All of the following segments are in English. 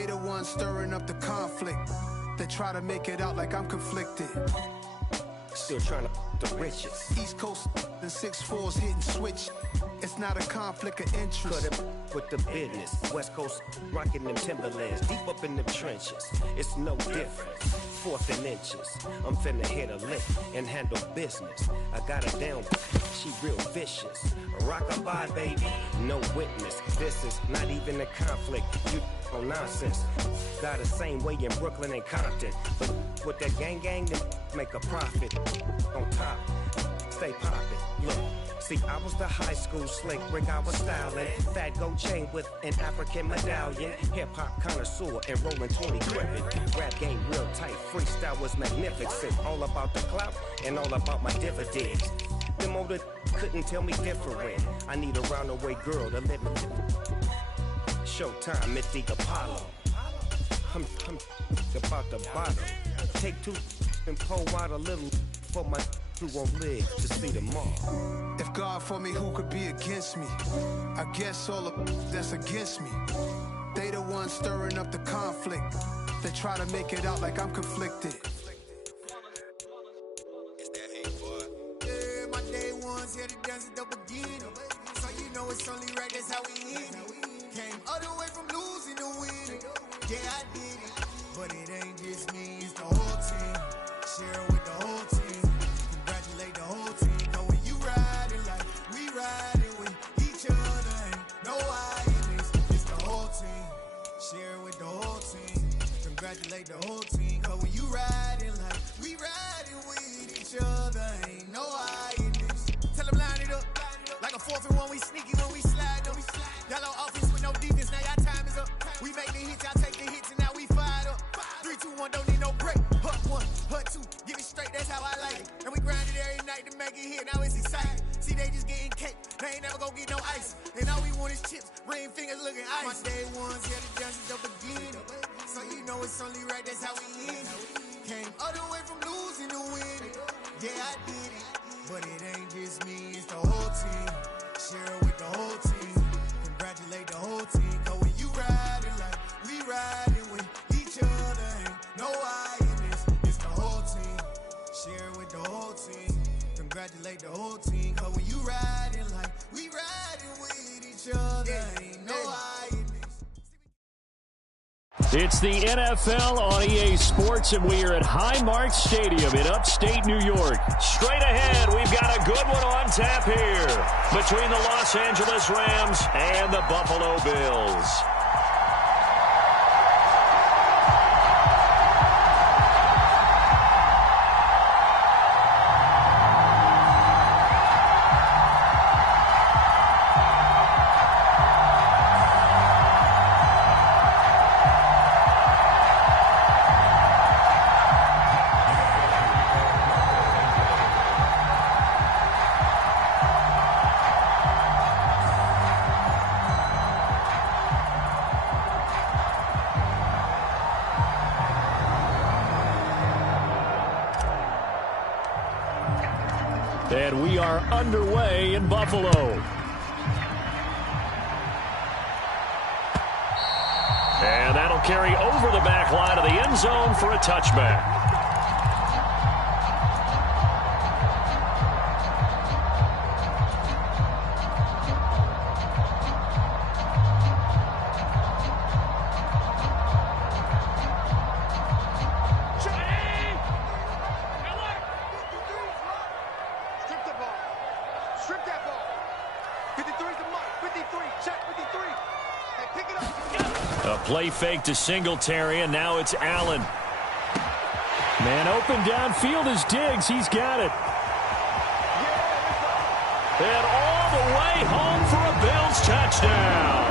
They the ones stirring up the conflict. They try to make it out like I'm conflicted. Still trying to the riches. East Coast and 6'4s hitting switch. It's not a conflict of interest. Cut it with the business. West Coast rocking them Timberlands. Deep up in them trenches. It's no different. 4th and inches. I'm finna hit a lick and handle business. I got her down. She real vicious. Rock-a-bye, baby. No witness. This is not even a conflict. You on nonsense. Got the same way in Brooklyn and Compton. But with that gang, then make a profit. On top, stay poppin'. Look, see, I was the high school slick Rick, I was styling. Fat gold chain with an African medallion. Hip-hop connoisseur and rolling 20 gripping. Rap game real tight, freestyle was magnificent. All about the clout and all about my dividends. Them older couldn't tell me different. I need a round-away girl to live in. Showtime at the Apollo. I'm about the bottom. Take 2 and pour out a little for my who won't live to see tomorrow. If God for me, who could be against me? I guess all the that's against me. They the ones stirring up the conflict. They try to make it out like I'm conflicted. Yeah, my day ones here to dance at the beginning. So you know it's only right, that's how we hit it. Came all the way from losing to winning. Yeah, I did it. But it ain't just me, it's the whole team. Share with the whole team. Congratulate the whole team. Cause when you riding like we riding with each other, ain't no I in this. It's the whole team. Share with the whole team. Congratulate the whole team. Cause when you riding like we riding with each other, ain't no I in this. Tell them line it up. Like a 4th and 1, we sneaky when we slide up. Yellow offense with no defense, now y'all time is up. We make the hits, y'all take the hits, and now we fired up. 3, 2, 1, don't need no break. Hut 1, hut 2, give it straight, that's how I like it. And we grind it every night to make it hit, now it's exciting. See, they just getting cake, they ain't never gonna get no ice. And all we want is chips, ring fingers looking ice. My day ones, yeah, the dance is the beginning. So you know it's only right, that's how we end it. Came all the way from losing to winning. Yeah, I did it. But it ain't just me, it's the whole team. Share with the whole team. Congratulate the whole team. Cause when you riding like we riding with each other, ain't no I in this. It's the whole team. Share with the whole team. Congratulate the whole team. Cause when you riding like we riding with each other, ain't no I in this. It's the NFL on EA Sports, and we are at Highmark Stadium in upstate New York. Straight ahead, we've got a good one on tap here between the Los Angeles Rams and the Buffalo Bills. And we are underway in Buffalo. And that'll carry over the back line of the end zone for a touchback. Play fake to Singletary, and now it's Allen. Man open downfield is Diggs. He's got it. And all the way home for a Bills touchdown.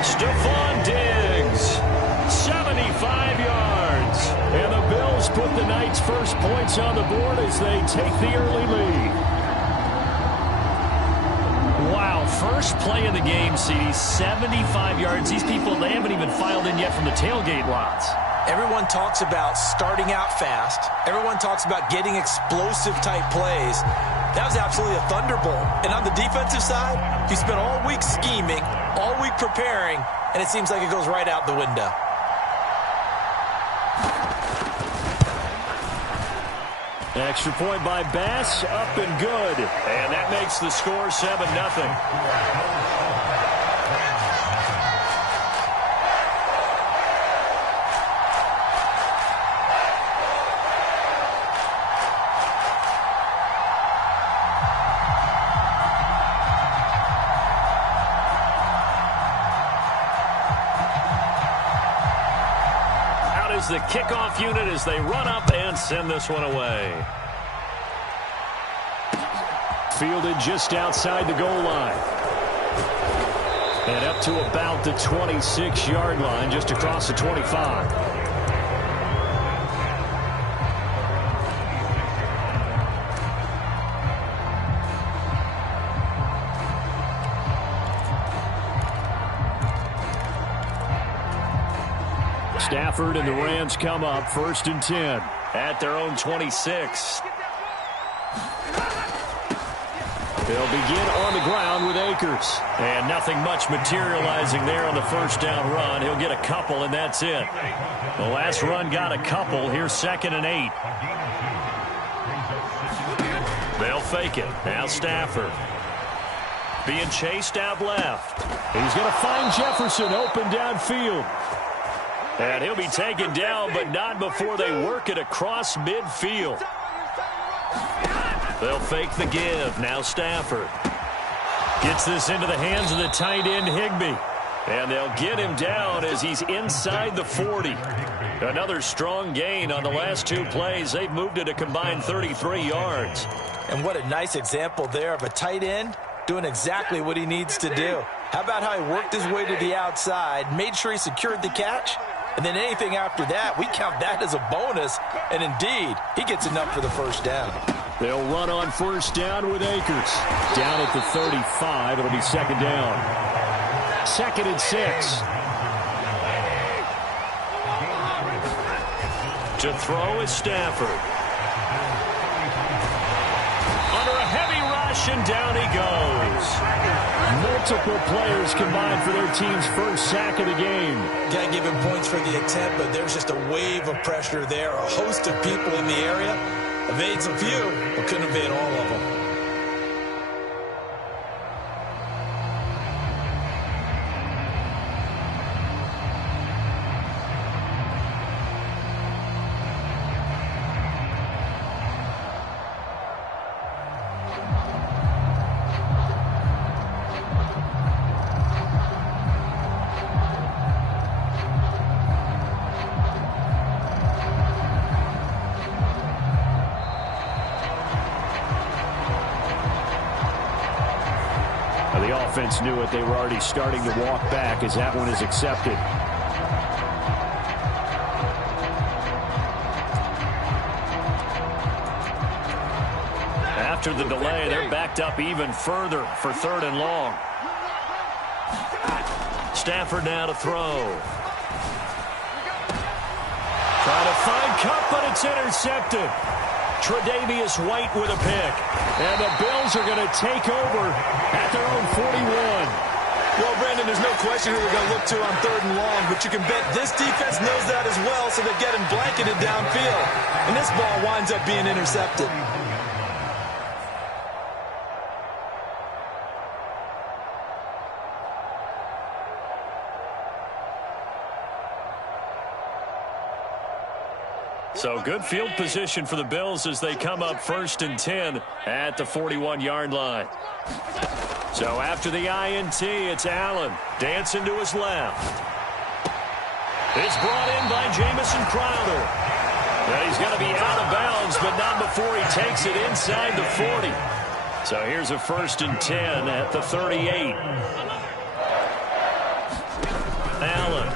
Stephon Diggs, 75 yards. And the Bills put the night's first points on the board as they take the early lead. Wow, first play of the game, CD, 75 yards. These people, they haven't even filed in yet from the tailgate lots. Everyone talks about starting out fast. Everyone talks about getting explosive-type plays. That was absolutely a thunderbolt. And on the defensive side, you spent all week scheming, all week preparing, and it seems like it goes right out the window. Extra point by Bass, up and good. And that makes the score 7-0. The kickoff unit as they run up and send this one away. Fielded just outside the goal line. And up to about the 26-yard line, just across the 25. Stafford and the Rams come up 1st and 10 at their own 26. They'll begin on the ground with Akers. And nothing much materializing there on the first down run. He'll get a couple, and that's it. The last run got a couple. Here's 2nd and 8. They'll fake it. Now Stafford. Being chased out left. He's going to find Jefferson open downfield. And he'll be taken down, but not before they work it across midfield. They'll fake the give. Now Stafford gets this into the hands of the tight end Higbee. And they'll get him down as he's inside the 40. Another strong gain on the last 2 plays. They've moved it a combined 33 yards. And what a nice example there of a tight end doing exactly what he needs to do. How about how he worked his way to the outside, made sure he secured the catch, and then anything after that, we count that as a bonus. And indeed, he gets enough for the first down. They'll run on first down with Akers. Down at the 35, it'll be 2nd down. 2nd and 6. To throw is Stafford. Under a heavy rush, and down he goes. Multiple players combined for their team's first sack of the game. Got to give him points for the attempt, but there's just a wave of pressure there. A host of people in the area. Evades a few, but couldn't evade all of them. The offense knew it. They were already starting to walk back as that one is accepted. After the delay, they're backed up even further for 3rd and long. Stafford now to throw. Trying to find Kupp, but it's intercepted. Tre'Davious White with a pick. And the Bills are going to take over at their own 41. Well, Brandon, there's no question who they're going to look to on 3rd and long, but you can bet this defense knows that as well, so they're getting blanketed downfield. And this ball winds up being intercepted. So good field position for the Bills as they come up 1st and 10 at the 41-yard line. So after the INT, it's Allen dancing to his left. It's brought in by Jamison Crowder. And he's going to be out of bounds, but not before he takes it inside the 40. So here's a 1st and 10 at the 38. Allen.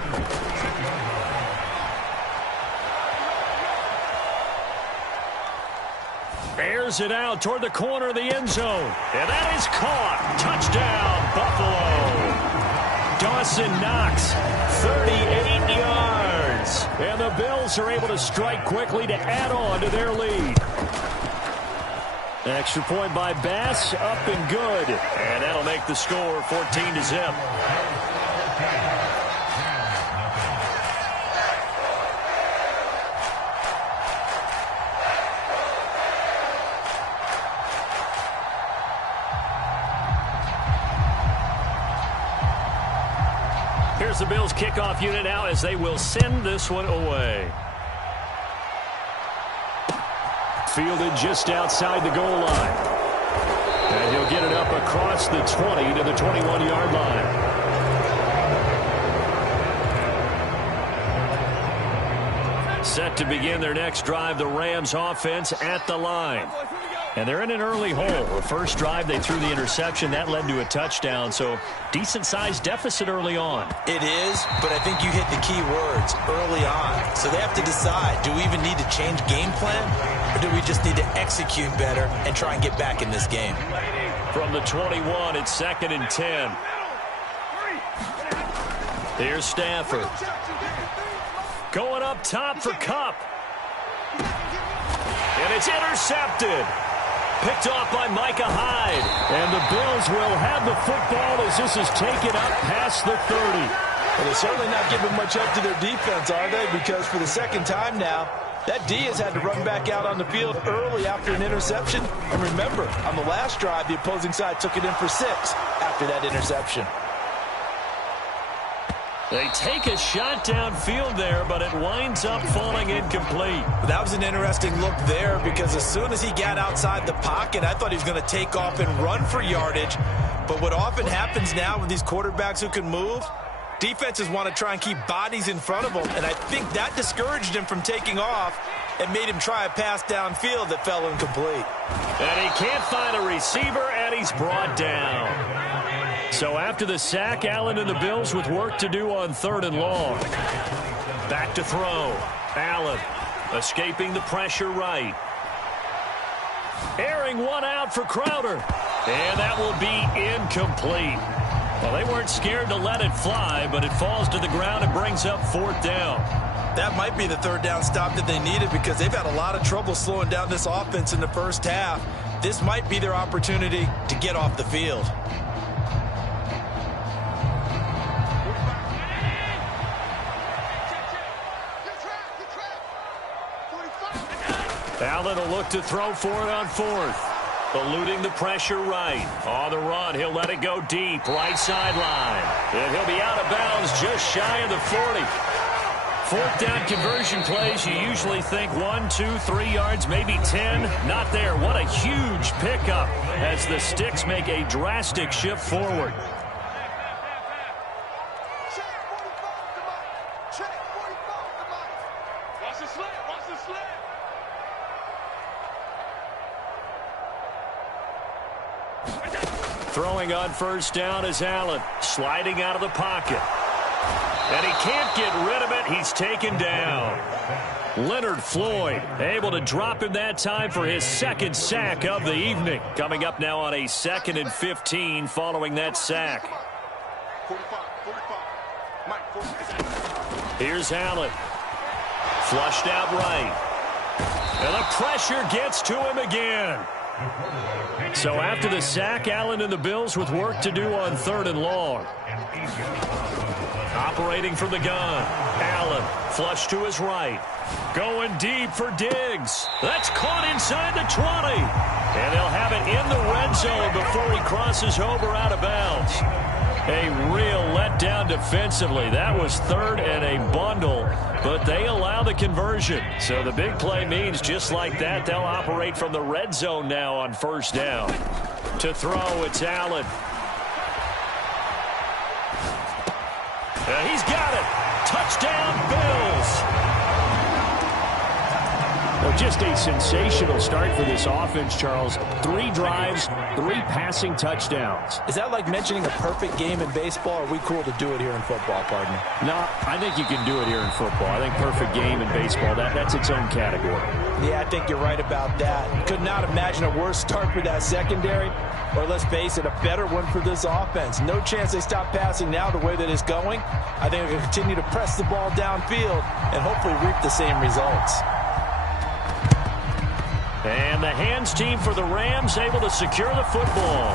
Airs it out toward the corner of the end zone. And that is caught. Touchdown, Buffalo. Dawson Knox, 38 yards. And the Bills are able to strike quickly to add on to their lead. Extra point by Bass, up and good. And that'll make the score 14-0. Here's the Bills kickoff unit now as they will send this one away. Fielded just outside the goal line. And he'll get it up across the 20 to the 21-yard line. Set to begin their next drive, the Rams offense at the line. And they're in an early hole. The first drive, they threw the interception. That led to a touchdown, so decent-sized deficit early on. It is, but I think you hit the key words, early on. So they have to decide, do we even need to change game plan, or do we just need to execute better and try and get back in this game? From the 21, it's 2nd and 10. Here's Stafford. Going up top for Kupp. And it's intercepted. Picked off by Micah Hyde. And the Bills will have the football as this is taken up past the 30. Well, they're certainly not giving much up to their defense, are they? Because for the second time now, that D has had to run back out on the field early after an interception. And remember, on the last drive, the opposing side took it in for 6 after that interception. They take a shot downfield there, but it winds up falling incomplete. That was an interesting look there because as soon as he got outside the pocket, I thought he was going to take off and run for yardage. But what often happens now with these quarterbacks who can move, defenses want to try and keep bodies in front of them. And I think that discouraged him from taking off and made him try a pass downfield that fell incomplete. And he can't find a receiver, and he's brought down. So after the sack, Allen and the Bills with work to do on 3rd and long. Back to throw. Allen escaping the pressure right. Airing one out for Crowder. And that will be incomplete. Well, they weren't scared to let it fly, but it falls to the ground and brings up 4th down. That might be the 3rd down stop that they needed because they've had a lot of trouble slowing down this offense in the first half. This might be their opportunity to get off the field. Allen will look to throw for it on 4th. Eluding the pressure right. On the run, he'll let it go deep. Right sideline. And he'll be out of bounds just shy of the 40. 4th down conversion plays, you usually think 1, 2, 3 yards, maybe 10. Not there. What a huge pickup as the Sticks make a drastic shift forward. Throwing on 1st down is Allen, sliding out of the pocket. And he can't get rid of it. He's taken down. Leonard Floyd able to drop him that time for his 2nd sack of the evening. Coming up now on a 2nd and 15 following that sack. Here's Allen. Flushed out right. And the pressure gets to him again. So after the sack, Allen and the Bills with work to do on 3rd and long. Operating from the gun. Allen flush to his right. Going deep for Diggs. That's caught inside the 20. And they'll have it in the red zone before he crosses over out of bounds. A real letdown defensively. That was 3rd and a bundle, but they allow the conversion. So the big play means just like that, they'll operate from the red zone now on 1st down. To throw, it's Allen. He's got it. Touchdown, Bills. Well, Just a sensational start for this offense, Charles. 3 drives, 3 passing touchdowns. Is that like mentioning a perfect game in baseball, or are we cool to do it here in football, partner? No, I think you can do it here in football. I think perfect game in baseball, that's its own category. Yeah, I think you're right about that. Could not imagine a worse start for that secondary, or let's face it, a better one for this offense. No chance they stop passing now the way that it's going. I think they'll continue to press the ball downfield and hopefully reap the same results. And the hands team for the Rams able to secure the football.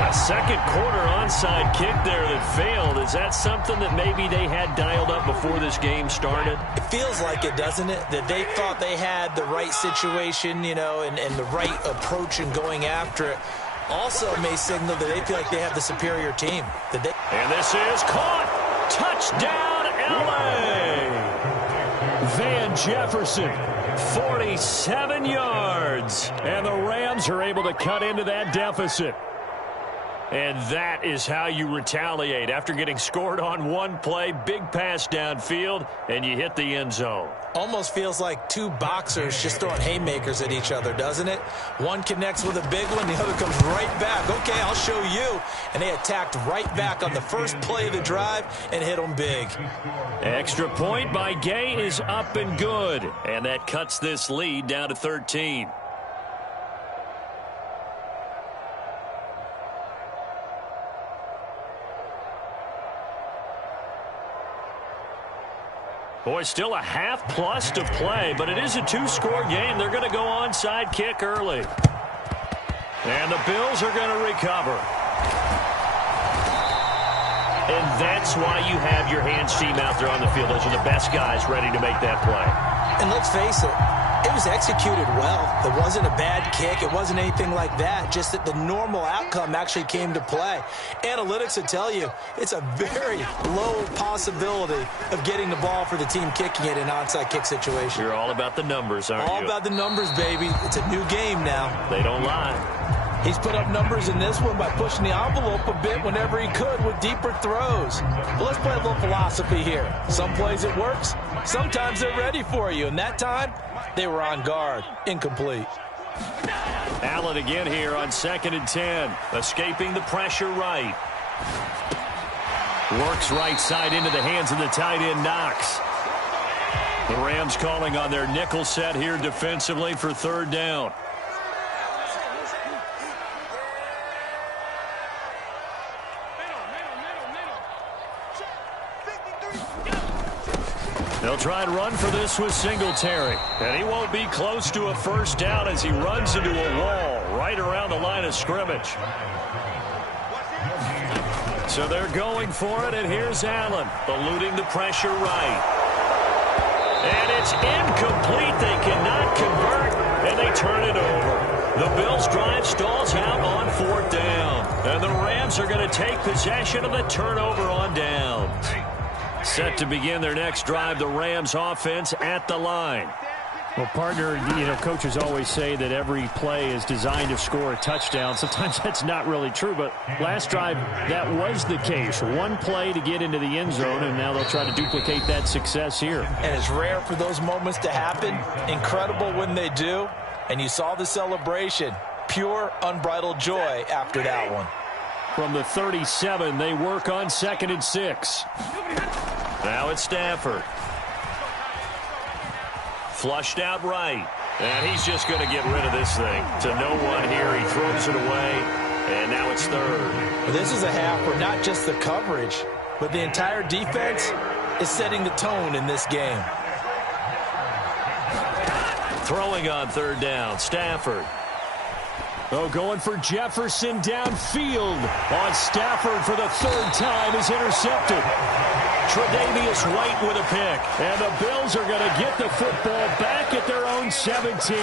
A second quarter onside kick there that failed. Is that something that maybe they had dialed up before this game started? It feels like it, doesn't it? That they thought they had the right situation, you know, and the right approach in going after it. Also may signal that they feel like they have the superior team. And this is caught. Touchdown, L.A. Van Jefferson, 47 yards. And the Rams are able to cut into that deficit. And that is how you retaliate. After getting scored on one play, big pass downfield, and you hit the end zone. Almost feels like 2 boxers just throwing haymakers at each other, doesn't it? One connects with a big one, the other comes right back. Okay, I'll show you. And they attacked right back on the first play of the drive and hit them big. Extra point by Gay is up and good. And that cuts this lead down to 13. Boy, still a half plus to play, but it is a 2-score game. They're going to go onside kick early. And the Bills are going to recover. And that's why you have your hands team out there on the field. Those are the best guys ready to make that play. And let's face it, it was executed well. It wasn't a bad kick. It wasn't anything like that. Just that the normal outcome actually came to play. Analytics will tell you it's a very low possibility of getting the ball for the team kicking it in an onside kick situation. You're all about the numbers, aren't you? All about the numbers, baby. It's a new game now. They don't lie. He's put up numbers in this one by pushing the envelope a bit whenever he could with deeper throws. But let's play a little philosophy here. Some plays it works. Sometimes they're ready for you. And that time, they were on guard. Incomplete. Allen again here on 2nd and 10. Escaping the pressure right. Works right side into the hands of the tight end, Knox. The Rams calling on their nickel set here defensively for 3rd down. They'll try and run for this with Singletary. And he won't be close to a 1st down as he runs into a wall right around the line of scrimmage. So they're going for it, and here's Allen, eluding the pressure right. And it's incomplete. They cannot convert, and they turn it over. The Bills' drive stalls out on 4th down. And the Rams are going to take possession of the turnover on downs. Set to begin their next drive, the Rams offense at the line. Well, partner, you know, coaches always say that every play is designed to score a touchdown. Sometimes that's not really true, but last drive, that was the case. One play to get into the end zone, and now they'll try to duplicate that success here. And it's rare for those moments to happen. Incredible when they do. And you saw the celebration. Pure, unbridled joy after that one. From the 37, they work on 2nd and 6. Now it's Stafford. Flushed out right. And he's just going to get rid of this thing. To no one here. He throws it away. And now it's 3rd. This is a half where not just the coverage, but the entire defense is setting the tone in this game. Throwing on 3rd down. Stafford. Oh, going for Jefferson downfield on Stafford for the 3rd time is intercepted. Tre'Davious White with a pick. And the Bills are going to get the football back at their own 17.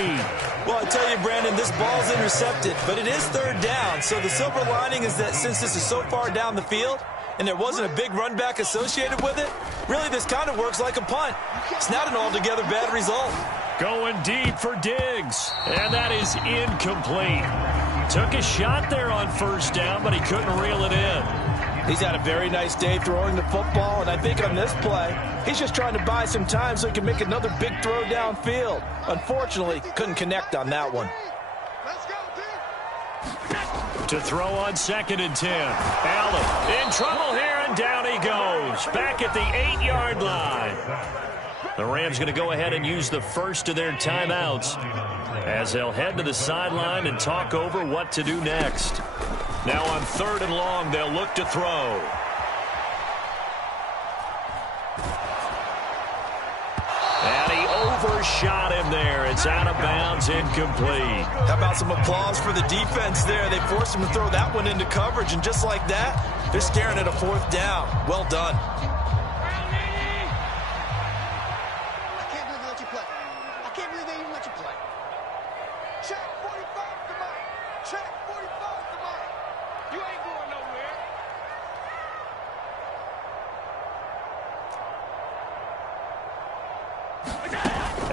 Well, I tell you, Brandon, this ball's intercepted, but it is 3rd down. So the silver lining is that since this is so far down the field and there wasn't a big run back associated with it, really this kind of works like a punt. It's not an altogether bad result. Going deep for Diggs. And that is incomplete. Took a shot there on 1st down, but he couldn't reel it in. He's had a very nice day throwing the football, and I think on this play, he's just trying to buy some time so he can make another big throw downfield. Unfortunately, couldn't connect on that one. To throw on 2nd and 10. Allen in trouble here, and down he goes. Back at the 8-yard line. The Rams going to go ahead and use the first of their timeouts as they'll head to the sideline and talk over what to do next. Now on 3rd and long, they'll look to throw. And he overshot him there. It's out of bounds, incomplete. How about some applause for the defense there? They forced him to throw that one into coverage, and just like that, they're staring at a 4th down. Well done.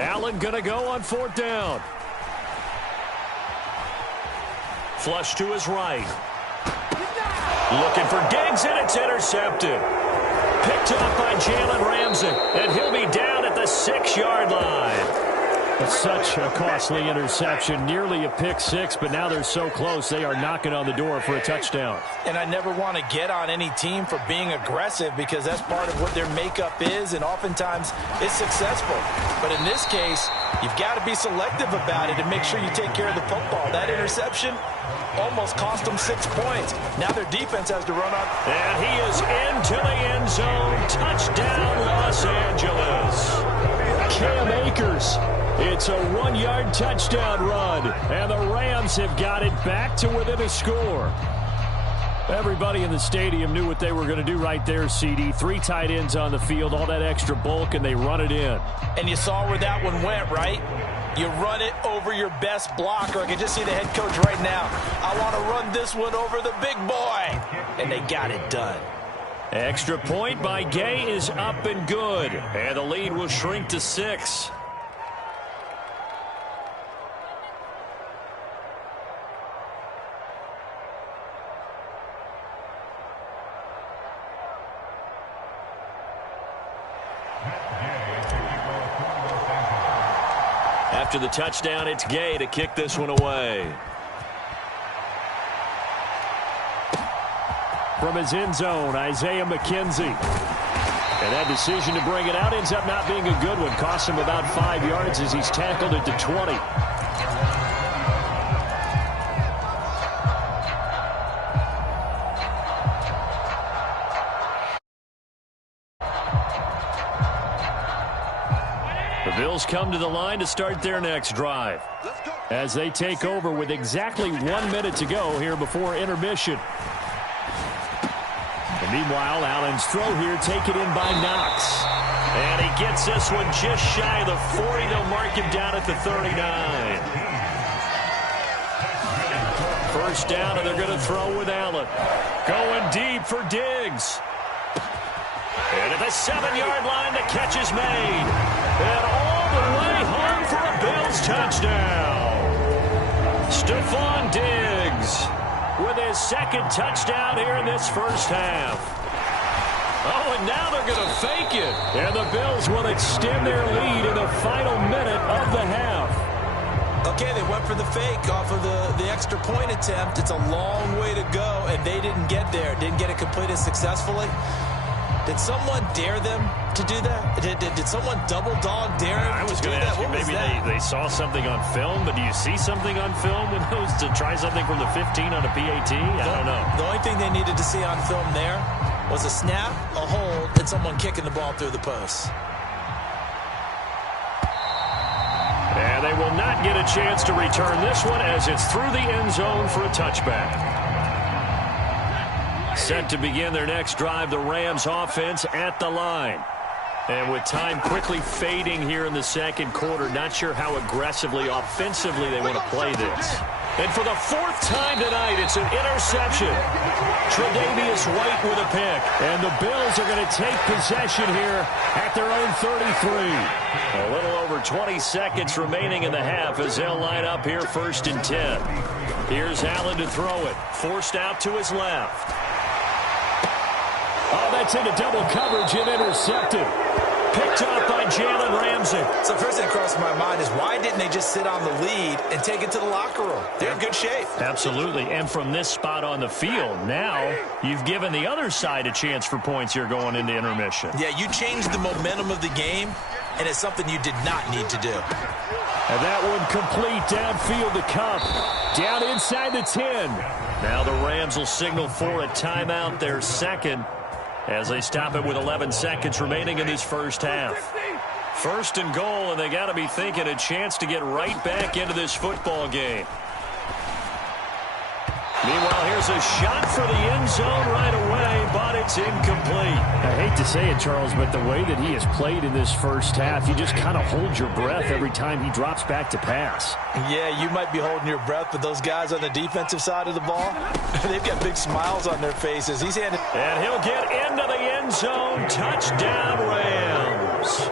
Allen going to go on 4th down. Flush to his right. Looking for Diggs, and it's intercepted. Picked up by Jalen Ramsey, and he'll be down at the 6-yard line. It's such a costly interception, nearly a pick six, but now they're so close they are knocking on the door for a touchdown. And I never want to get on any team for being aggressive because that's part of what their makeup is, and oftentimes it's successful. But in this case, you've got to be selective about it and make sure you take care of the football. That interception almost cost them 6 points. Now their defense has to run up. And he is into the end zone. Touchdown, Los Angeles. Cam Akers. It's a 1-yard touchdown run, and the Rams have got it back to within a score. Everybody in the stadium knew what they were going to do right there, CD. 3 tight ends on the field, all that extra bulk, and they run it in. And you saw where that one went, right? You run it over your best blocker. I can just see the head coach right now. I want to run this one over the big boy. And they got it done. Extra point by Gay is up and good, and the lead will shrink to 6. After the touchdown, it's Gay to kick this one away. From his end zone, Isaiah McKenzie. And that decision to bring it out ends up not being a good one. Costs him about 5 yards as he's tackled it to 20. The Bills come to the line to start their next drive as they take over with exactly 1 minute to go here before intermission. And meanwhile, Allen's throw here taken in by Knox. And he gets this one just shy of the 40. They'll mark him down at the 39. First down, and they're going to throw with Allen. Going deep for Diggs. And at the 7-yard line, the catch is made. And all the way home for a Bills touchdown. Stephon Diggs with his 2nd touchdown here in this first half. Oh, and now they're going to fake it. And the Bills will extend their lead in the final minute of the half. Okay, they went for the fake off of the extra point attempt. It's a long way to go, and they didn't get there. Didn't get it completed successfully. Did someone dare them to do that? Did someone double dog dare them? I was going to ask you, maybe they saw something on film, but do you see something on film with those to try something from the 15 on a PAT? I don't know. The only thing they needed to see on film there was a snap, a hold, and someone kicking the ball through the post. And they will not get a chance to return this one as it's through the end zone for a touchback. Set to begin their next drive, the Rams offense at the line. And with time quickly fading here in the second quarter, not sure how aggressively, offensively they want to play this. And for the 4th time tonight, it's an interception. Tre'Davious White with a pick. And the Bills are going to take possession here at their own 33. A little over 20 seconds remaining in the half as they'll line up here 1st and 10. Here's Allen to throw it. Forced out to his left. Oh, that's into double coverage and intercepted. Picked up by Jalen Ramsey. So first thing that crossed my mind is why didn't they just sit on the lead and take it to the locker room? They're in good shape. Absolutely. And from this spot on the field, now you've given the other side a chance for points here going into intermission. Yeah, you changed the momentum of the game, and it's something you did not need to do. And that one complete downfield to Kupp. Down inside the 10. Now the Rams will signal for a timeout, their second, as they stop it with 11 seconds remaining in this first half. First and goal, and they got to be thinking a chance to get right back into this football game. Meanwhile, here's a shot for the end zone right away, but it's incomplete. I hate to say it, Charles, but the way that he has played in this first half, you just kind of hold your breath every time he drops back to pass. Yeah, you might be holding your breath, but those guys on the defensive side of the ball, they've got big smiles on their faces. He's handed. And he'll get into the end zone. Touchdown, Rams.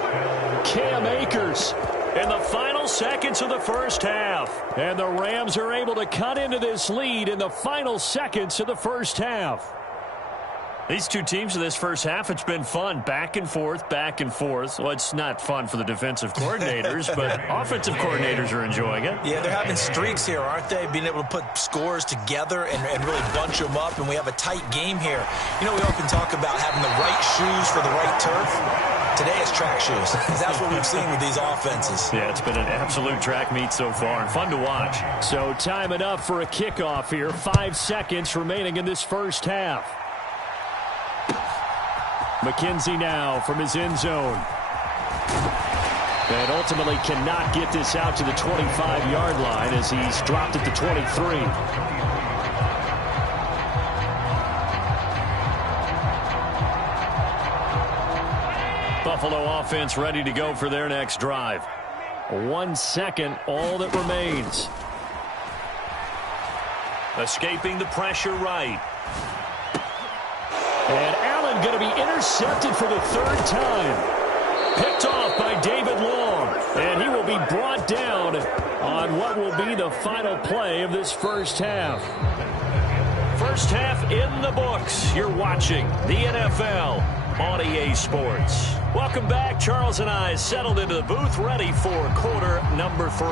Cam Akers in the final seconds of the first half. And the Rams are able to cut into this lead in the final seconds of the first half. These two teams in this first half, it's been fun. Back and forth, back and forth. Well, it's not fun for the defensive coordinators, but offensive coordinators are enjoying it. Yeah, they're having streaks here, aren't they? Being able to put scores together and really bunch them up, and we have a tight game here. You know, we often talk about having the right shoes for the right turf. Today is track shoes. That's what we've seen with these offenses. Yeah, it's been an absolute track meet so far and fun to watch. So time it up for a kickoff here. 5 seconds remaining in this first half. McKenzie now from his end zone. And ultimately cannot get this out to the 25-yard line as he's dropped at the 23. Buffalo offense ready to go for their next drive. 1 second, all that remains. Escaping the pressure right. And Allen going to be intercepted for the third time. Picked off by David Long. And he will be brought down on what will be the final play of this first half. First half in the books. You're watching the NFL on EA Sports. Welcome back. Charles and I settled into the booth ready for quarter number 3.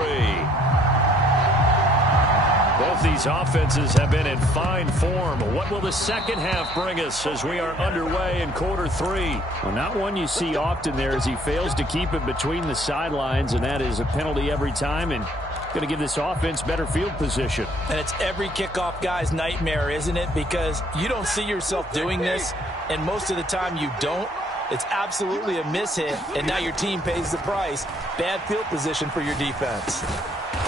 Both these offenses have been in fine form. What will the second half bring us as we are underway in quarter 3? Well, not one you see often there as he fails to keep it between the sidelines, and that is a penalty every time, and going to give this offense better field position. And it's every kickoff guy's nightmare, isn't it? Because you don't see yourself doing this, and most of the time you don't. It's absolutely a mishit, and now your team pays the price. Bad field position for your defense.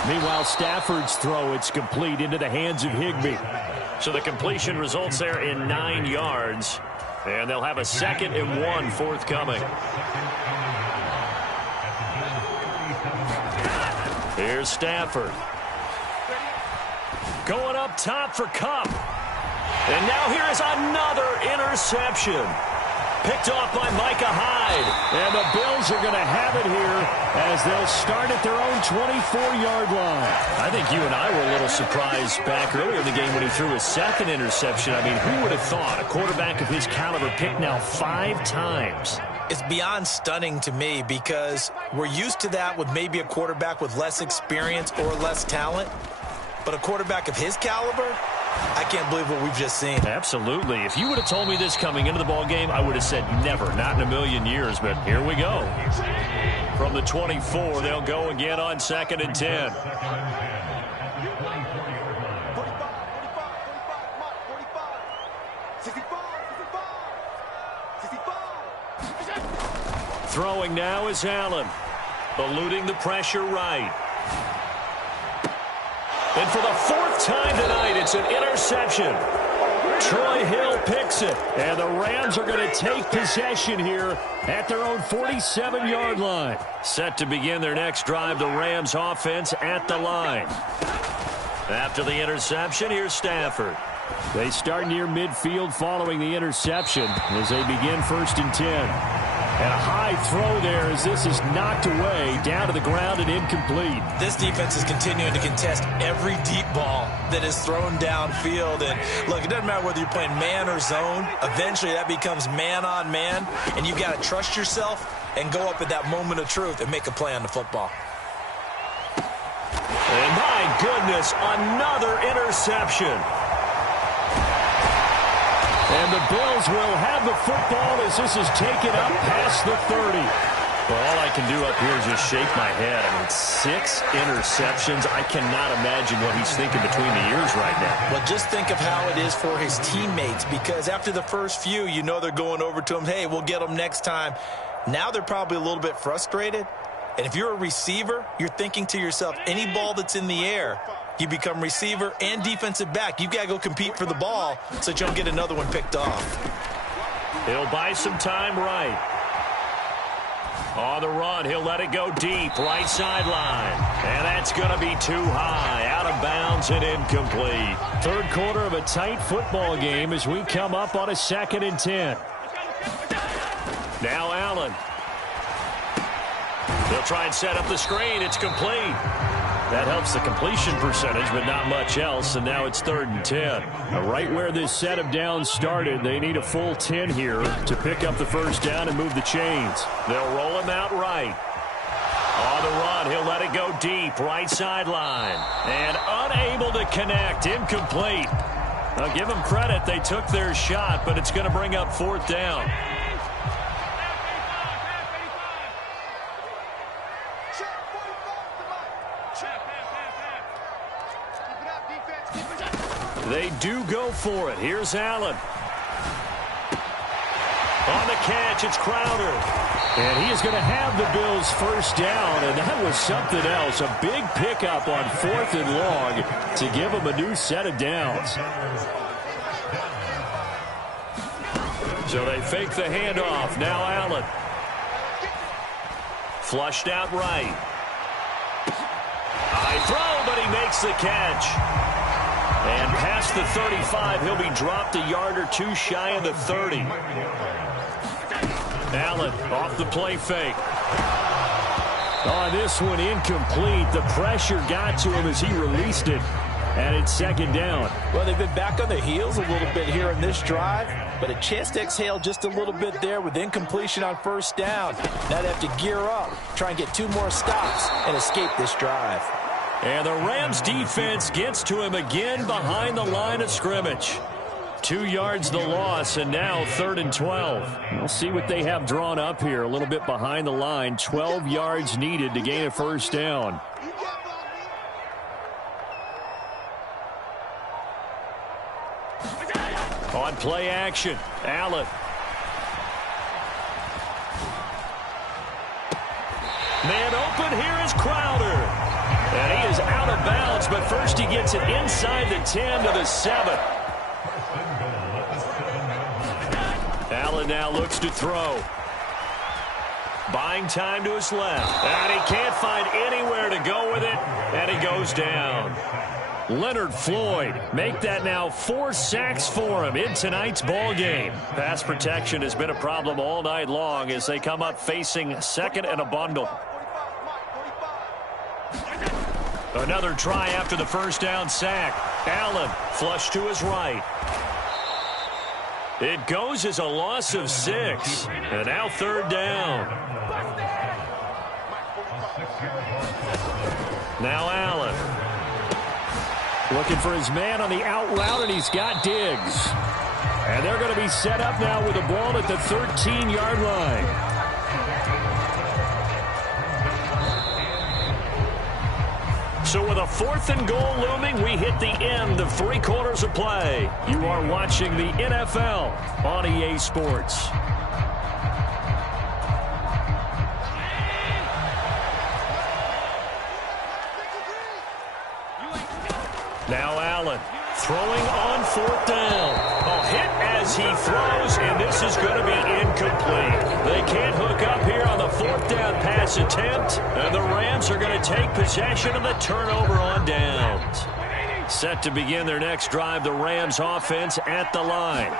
Meanwhile, Stafford's throw, it's complete into the hands of Higbee. So the completion results there in 9 yards, and they'll have a 2nd and 1 forthcoming. Here's Stafford. Going up top for Kupp. And now here is another interception. Picked off by Micah Hyde. And the Bills are going to have it here as they'll start at their own 24-yard line. I think you and I were a little surprised back earlier in the game when he threw his 2nd interception. I mean, who would have thought a quarterback of his caliber picked now 5 times? It's beyond stunning to me because we're used to that with maybe a quarterback with less experience or less talent. But a quarterback of his caliber, I can't believe what we've just seen. Absolutely. If you would have told me this coming into the ball game, I would have said never, not in a million years. But here we go. From the 24, they'll go again on 2nd and 10. Throwing now is Allen. Eluding the pressure right. And for the 4th time tonight, it's an interception. Troy Hill picks it. And the Rams are going to take possession here at their own 47-yard line. Set to begin their next drive, the Rams offense at the line. After the interception, here's Stafford. They start near midfield following the interception as they begin 1st and 10. And a high throw there as this is knocked away, down to the ground and incomplete. This defense is continuing to contest every deep ball that is thrown downfield. And look, it doesn't matter whether you're playing man or zone. Eventually that becomes man on man, and you've got to trust yourself and go up at that moment of truth and make a play on the football. And my goodness, another interception. And the Bills will have the football as this is taken up past the 30. Well, all I can do up here is just shake my head. I mean, 6 interceptions. I cannot imagine what he's thinking between the ears right now. Well, just think of how it is for his teammates, because after the first few, you know they're going over to him, hey, we'll get them next time. Now they're probably a little bit frustrated. And if you're a receiver, you're thinking to yourself, any ball that's in the air, you become receiver and defensive back. You've got to go compete for the ball so that you don't get another one picked off. He'll buy some time right. On the run, he'll let it go deep, right sideline. And that's going to be too high, out of bounds and incomplete. Third quarter of a tight football game as we come up on a 2nd and 10. Now Allen. They'll try and set up the screen. It's complete. That helps the completion percentage, but not much else, and now it's 3rd and 10. Now, right where this set of downs started, they need a full 10 here to pick up the first down and move the chains. They'll roll him out right. On the run, he'll let it go deep, right sideline. And unable to connect, incomplete. Now, give them credit, they took their shot, but it's going to bring up 4th down. They do go for it. Here's Allen. On the catch, it's Crowder. And he is going to have the Bills first down, and that was something else. A big pickup on 4th and long to give them a new set of downs. So they fake the handoff. Now Allen. Flushed out right. High throw, but he makes the catch. And past the 35, he'll be dropped a yard or 2 shy of the 30. Allen off the play fake. On this one, incomplete. The pressure got to him as he released it. And it's 2nd down. Well, they've been back on their heels a little bit here in this drive, but a chance to exhale just a little bit there with incompletion on first down. Now they have to gear up, try and get 2 more stops, and escape this drive. And the Rams defense gets to him again behind the line of scrimmage. 2 yards the loss, and now 3rd and 12. We'll see what they have drawn up here. A little bit behind the line. 12 yards needed to gain a first down. On play action, Allen. Man open, here is Crowder. And he is out of bounds, but first he gets it inside the 10 to the 7. Allen now looks to throw. Buying time to his left. And he can't find anywhere to go with it, and he goes down. Leonard Floyd, make that now 4 sacks for him in tonight's ball game. Pass protection has been a problem all night long as they come up facing 2nd and a bundle. Another try after the first down sack. Allen flush to his right. It goes as a loss of 6. And now 3rd down. Now Allen. Looking for his man on the out route, and he's got Diggs. And they're going to be set up now with the ball at the 13-yard line. So with a 4th and goal looming, we hit the end of 3 quarters of play. You are watching the NFL on EA Sports. Now Allen throwing on 4th down. A hit as he throws, and this is going to be incomplete. They can't hook up here on the 4th down pass attempt, and the Rams are going to take possession of the turnover on downs. Set to begin their next drive, the Rams offense at the line.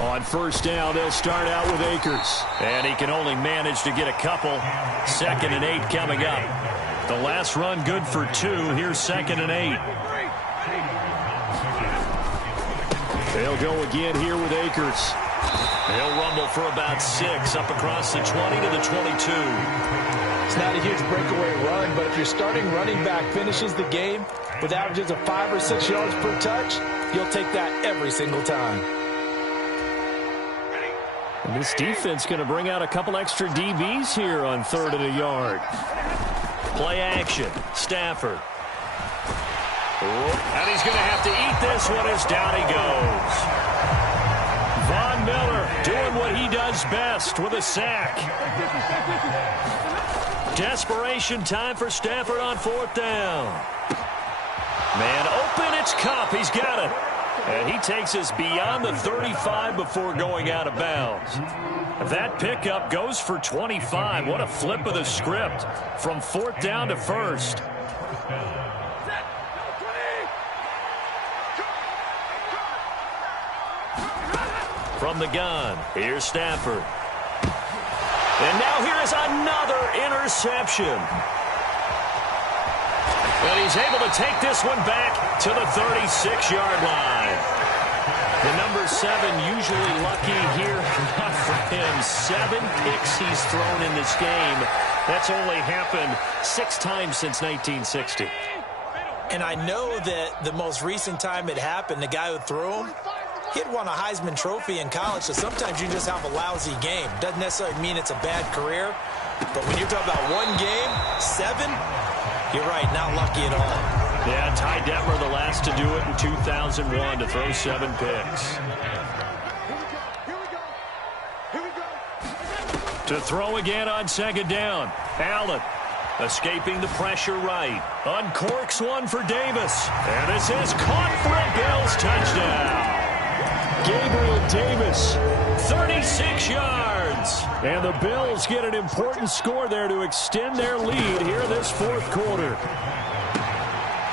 On first down, they'll start out with Akers. And he can only manage to get a couple. 2nd and 8 coming up. The last run good for 2. Here's 2nd and 8. They'll go again here with Akers. He'll rumble for about 6 up across the 20 to the 22. It's not a huge breakaway run, but if your starting running back finishes the game with averages of 5 or 6 yards per touch, you'll take that every single time. And this defense going to bring out a couple extra DBs here on 3rd and a yard. Play action. Stafford. And he's going to have to eat this one as down he goes. Von Miller doing what he does best with a sack. Desperation time for Stafford on 4th down. Man open, it's Kupp. He's got it. And he takes us beyond the 35 before going out of bounds. That pickup goes for 25. What a flip of the script from 4th down to 1st. From the gun, here's Stafford. And now here is another interception. But he's able to take this one back to the 36-yard line. The number 7 usually lucky here. Not for him. 7 picks he's thrown in this game. That's only happened 6 times since 1960. And I know that the most recent time it happened, the guy who threw him, he had won a Heisman Trophy in college, so sometimes you just have a lousy game. Doesn't necessarily mean it's a bad career, but when you're talking about one game, 7, you're right, not lucky at all. Yeah, Ty Detmer, the last to do it in 2001, to throw 7 picks. To throw again on 2nd down. Allen escaping the pressure right. Uncorks one for Davis. And this is caught for a Bills touchdown. Gabriel Davis, 36 yards. And the Bills get an important score there to extend their lead here this 4th quarter.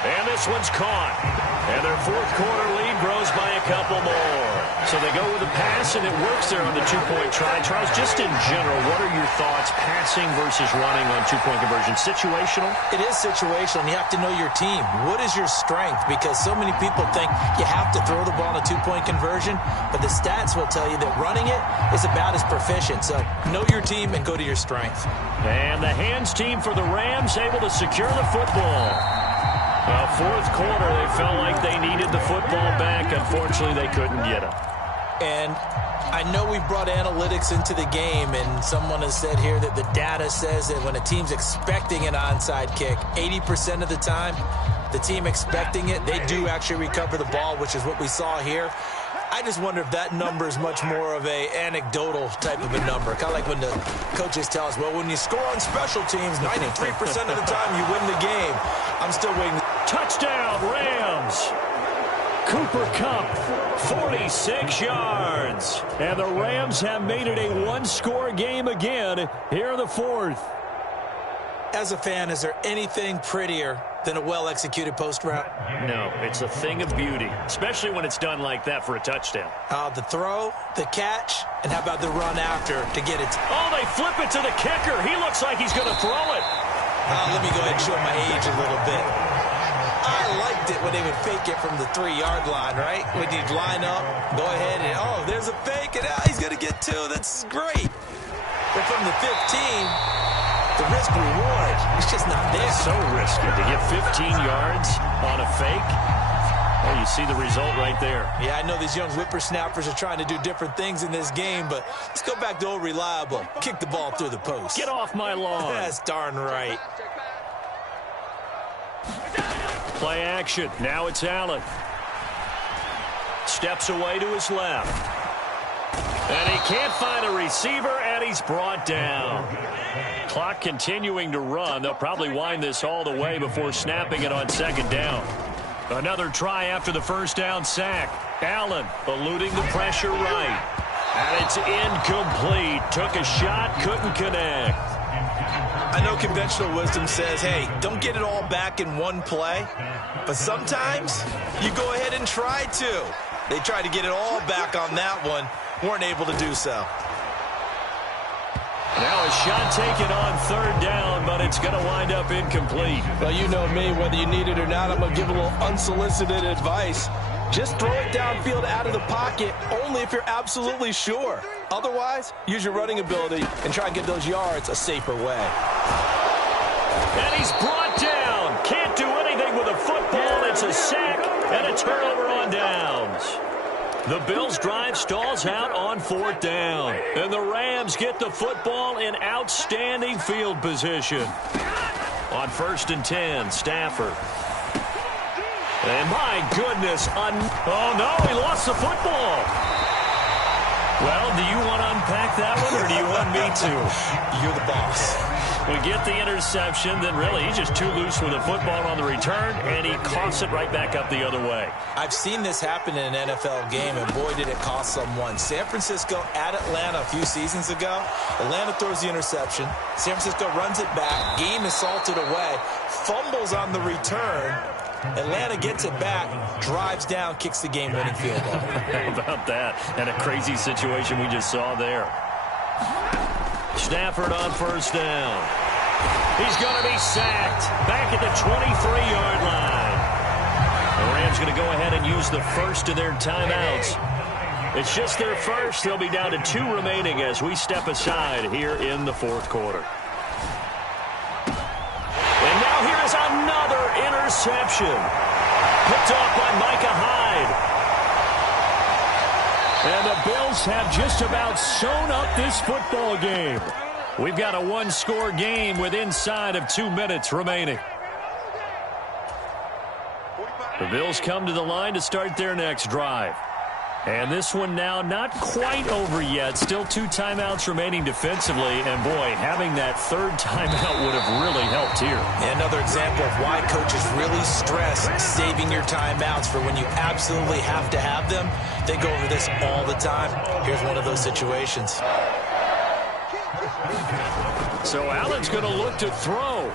And this one's caught. And their 4th quarter lead grows by a couple more. So they go with a pass, and it works there on the 2-point try. Charles, just in general, what are your thoughts, passing versus running on 2-point conversion? Situational? It is situational, and you have to know your team. What is your strength? Because so many people think you have to throw the ball in a 2-point conversion, but the stats will tell you that running it is about as proficient. So know your team and go to your strength. And the hands team for the Rams able to secure the football. Well, 4th quarter, they felt like they needed the football back. Unfortunately, they couldn't get it. And I know we brought analytics into the game, and someone has said here that the data says that when a team's expecting an onside kick, 80% of the time, the team expecting it, they do actually recover the ball, which is what we saw here. I just wonder if that number is much more of a anecdotal type of a number. Kind of like when the coaches tell us, well, when you score on special teams, 93% of the time you win the game. I'm still waiting. Touchdown, Rams. Cooper Kupp, 46 yards. And the Rams have made it a 1-score game again here in the 4th. As a fan, is there anything prettier than a well-executed post route? No, it's a thing of beauty, especially when it's done like that for a touchdown. The throw, the catch, and how about the run after to get it? Oh, they flip it to the kicker. He looks like he's going to throw it. Let me go ahead and show my age a little bit. I liked it when they would fake it from the 3-yard line, right? When you'd line up, go ahead and, oh, there's a fake, and he's going to get 2. That's great. But from the 15, the risk-reward, it's just not there. So risky to get 15 yards on a fake. Well, you see the result right there. Yeah, I know these young whippersnappers are trying to do different things in this game, but let's go back to old reliable. Kick the ball through the post. Get off my lawn. That's darn right. Play action. Now it's Allen. Steps away to his left. And he can't find a receiver, and he's brought down. Clock continuing to run. They'll probably wind this all the way before snapping it on 2nd down. Another try after the 1st down sack. Allen eluding the pressure right. And it's incomplete. Took a shot, couldn't connect. I know conventional wisdom says, hey, don't get it all back in one play. But sometimes you go ahead and try to. They tried to get it all back on that one. Weren't able to do so. Now a shot taken on third down, but it's going to wind up incomplete. Well, you know me, whether you need it or not, I'm going to give a little unsolicited advice. Just throw it downfield out of the pocket only if you're absolutely sure. Otherwise, use your running ability and try and get those yards a safer way. And he's brought down. Can't do anything with a football. It's a sack and a turnover on downs. The Bills' drive stalls out on fourth down. And the Rams get the football in outstanding field position. On 1st and 10, Stafford. And my goodness, oh no, he lost the football. Well, do you want to unpack that one, or do you want me to? You're the boss. We get the interception, then really he's just too loose with the football on the return, and he coughs it right back up the other way. I've seen this happen in an NFL game, and boy, did it cost someone. San Francisco at Atlanta a few seasons ago. Atlanta throws the interception. San Francisco runs it back. Game is salted away. Fumbles on the return. Atlanta gets it back, drives down, kicks the game-winning field goal. How about that? And a crazy situation we just saw there. Stafford on first down. He's going to be sacked back at the 23-yard line. The Rams going to go ahead and use the first of their timeouts. It's just their first. They'll be down to 2 remaining as we step aside here in the fourth quarter. And now here is another interception. Picked off by Micah Hyde. And the Bills have just about sewn up this football game. We've got a one-score game with inside of 2 minutes remaining. The Bills come to the line to start their next drive. And this one now not quite over yet. Still 2 timeouts remaining defensively. And, boy, having that third timeout would have really helped here. And another example of why coaches really stress saving your timeouts for when you absolutely have to have them. They go over this all the time. Here's one of those situations. So Allen's going to look to throw.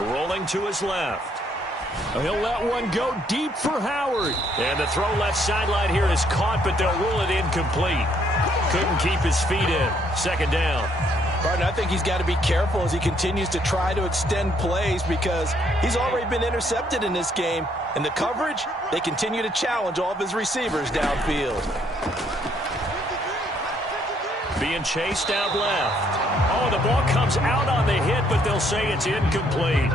Rolling to his left. He'll let one go deep for Howard. And the throw left sideline here is caught, but they'll rule it incomplete. Couldn't keep his feet in. Second down. Barton, I think he's got to be careful as he continues to try to extend plays because he's already been intercepted in this game. And the coverage, they continue to challenge all of his receivers downfield. Being chased out left. Oh, the ball comes out on the hit, but they'll say it's incomplete.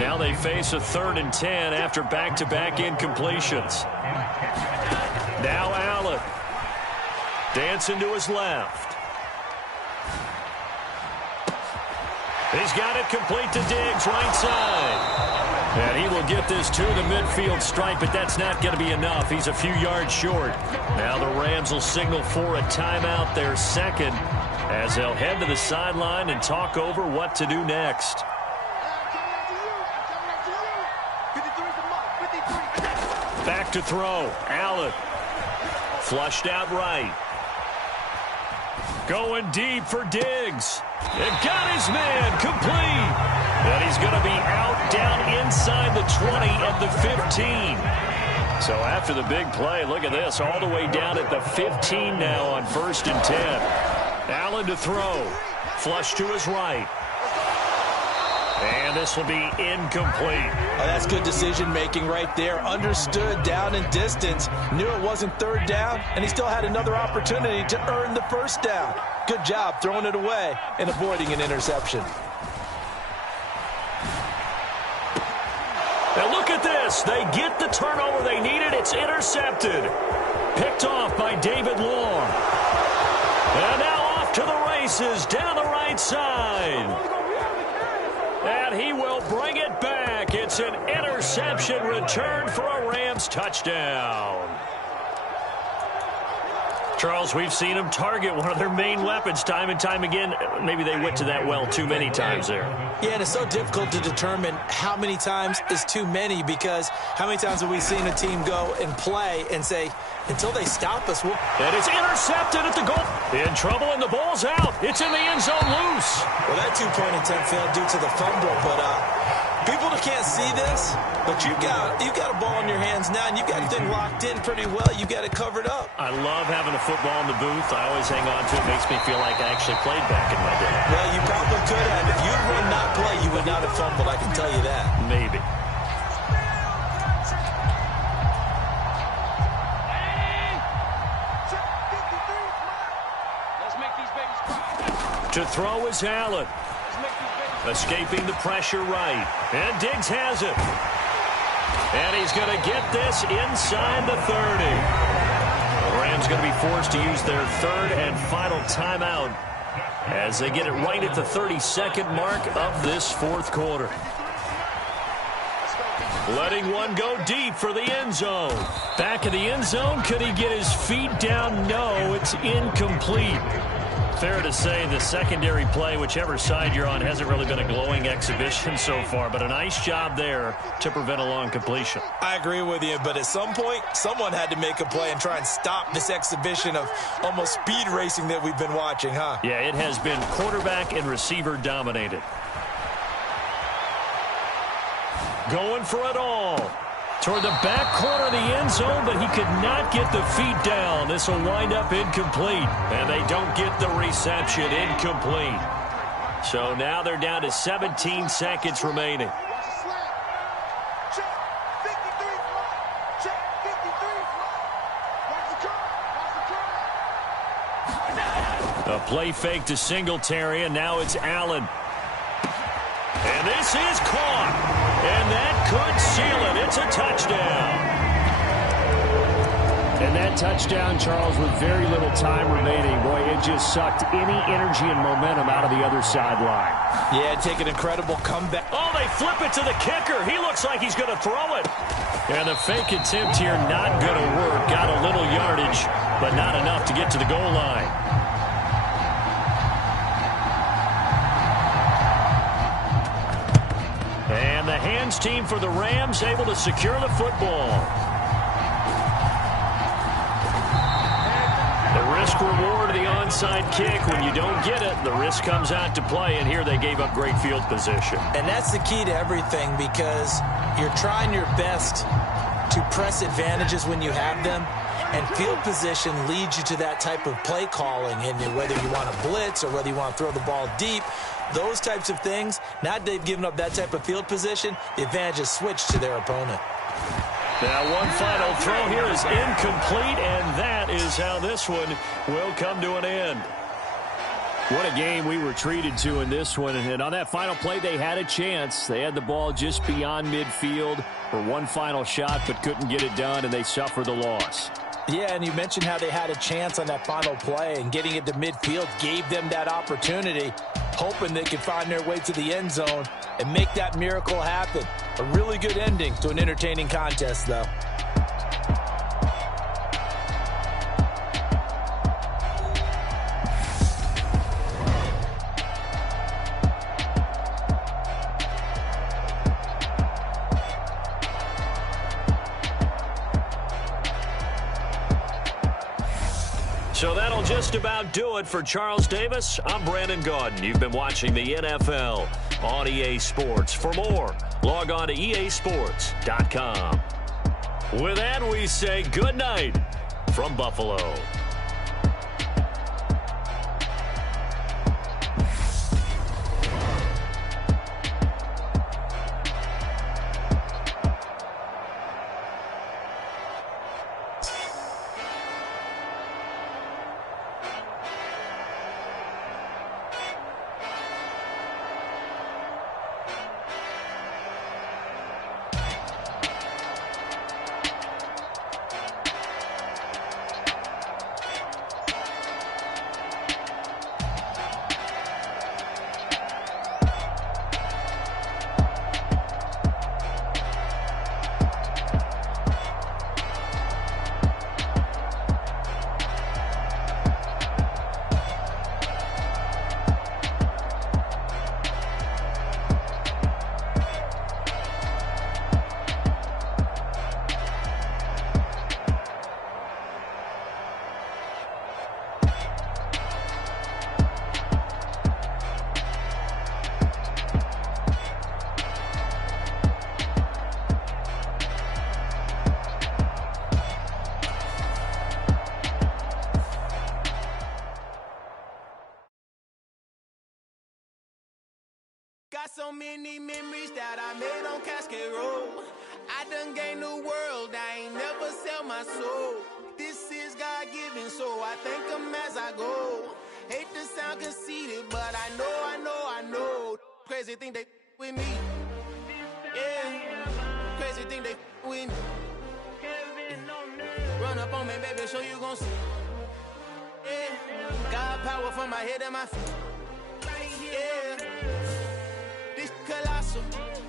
Now they face a 3rd and 10 after back-to-back incompletions. Now Allen. Dancing to his left. He's got it complete to Diggs, right side. And he will get this to the midfield stripe, but that's not going to be enough. He's a few yards short. Now the Rams will signal for a timeout, their second, as they'll head to the sideline and talk over what to do next. Back to throw. Allen. Flushed out right. Going deep for Diggs. And got his man complete. And he's going to be out down inside the 20 at the 15. So after the big play, look at this. All the way down at the 15 now on 1st and 10. Allen to throw. Flush to his right. And this will be incomplete. Oh, that's good decision-making right there. Understood down and distance. Knew it wasn't 3rd down, and he still had another opportunity to earn the 1st down. Good job throwing it away and avoiding an interception. Now look at this. They get the turnover they needed. It's intercepted. Picked off by David Long. And now off to the races down the right side. And he will bring it back. It's an interception returned for a Rams touchdown. Charles, we've seen them target one of their main weapons time and time again. Maybe they went to that well too many times there. Yeah, and it's so difficult to determine how many times is too many, because how many times have we seen a team go and play and say, until they stop us, we'll... And it's intercepted at the goal. In trouble, and the ball's out. It's in the end zone loose. Well, that two-point attempt failed due to the fumble, but people can't see this, but you got a ball in your hands now, and you got the thing locked in pretty well. You got it covered up. I love having a football in the booth. I always hang on to it. It makes me feel like I actually played back in my day. Well, you probably could have. If you'd run not play, you would not have fumbled. I can tell you that. Maybe. To throw is Allen. Escaping the pressure right. And Diggs has it. And he's going to get this inside the 30. The Rams going to be forced to use their third and final timeout as they get it right at the 32nd mark of this fourth quarter. Letting one go deep for the end zone. Back in the end zone. Could he get his feet down? No, it's incomplete. Fair to say the secondary play, whichever side you're on, hasn't really been a glowing exhibition so far, but a nice job there to prevent a long completion. I agree with you, but at some point, someone had to make a play and try and stop this exhibition of almost speed racing that we've been watching, huh? Yeah, it has been quarterback and receiver dominated. Going for it all. Toward the back corner of the end zone, but he could not get the feet down. This will wind up incomplete, and they don't get the reception. Incomplete. So now they're down to 17 seconds remaining. A play fake to Singletary, and now it's Allen. And this is caught. And that could seal it. It's a touchdown. And that touchdown, Charles, with very little time remaining. Boy, it just sucked any energy and momentum out of the other sideline. Yeah, take an incredible comeback. Oh, they flip it to the kicker. He looks like he's going to throw it. And the fake attempt here not going to work. Got a little yardage, but not enough to get to the goal line. And the hands team for the Rams able to secure the football. The risk reward of the onside kick. When you don't get it, the risk comes out to play, and here they gave up great field position. And that's the key to everything, because you're trying your best to press advantages when you have them, and field position leads you to that type of play calling. And whether you want to blitz or whether you want to throw the ball deep, those types of things, now that they've given up that type of field position, the advantage is switched to their opponent. Now one final throw here is incomplete, and that is how this one will come to an end. What a game we were treated to in this one. And on that final play, they had a chance. They had the ball just beyond midfield for one final shot, but couldn't get it done, and they suffer the loss. Yeah, and you mentioned how they had a chance on that final play, and getting it to midfield gave them that opportunity, hoping they could find their way to the end zone and make that miracle happen. A really good ending to an entertaining contest, though. So that'll just about do it for Charles Davis. I'm Brandon Gaudin. You've been watching the NFL on EA Sports. For more, log on to easports.com. With that, we say good night from Buffalo. Got so many memories that I made on Cascade Road. I done gained the world, I ain't never sell my soul. This is God-given, so I thank him as I go. Hate to sound conceited, but I know. Crazy thing they with me. Yeah, crazy thing they with me. Run up on me, baby, show you gon' see. Yeah, God power from my head and my feet. Yeah, this colossal.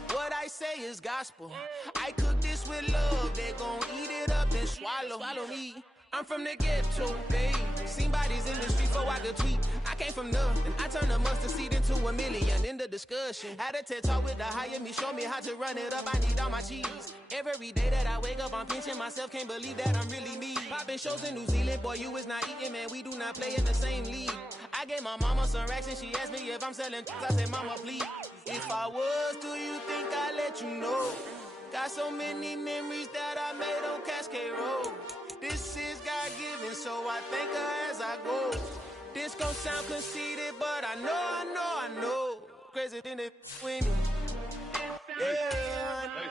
What I say is gospel. I cook this with love. They gon' eat it up and swallow me. I'm from the ghetto, babe. Seen bodies in the street before I could tweet. I came from nothing. I turned a mustard seed into $1 million in the discussion. Had a TED talk with the hire me, show me how to run it up. I need all my cheese. Every day that I wake up, I'm pinching myself. Can't believe that I'm really me. Popping shows in New Zealand, boy, you is not eating, man. We do not play in the same league. I gave my mama some racks and she asked me if I'm selling. I said, mama, please. If I was, do you think I'd let you know? Got so many memories that I made on Cascade Road. This is God-given, so I thank her as I go. This gon' sound conceited, but I know. Crazy thing they with me. Yeah.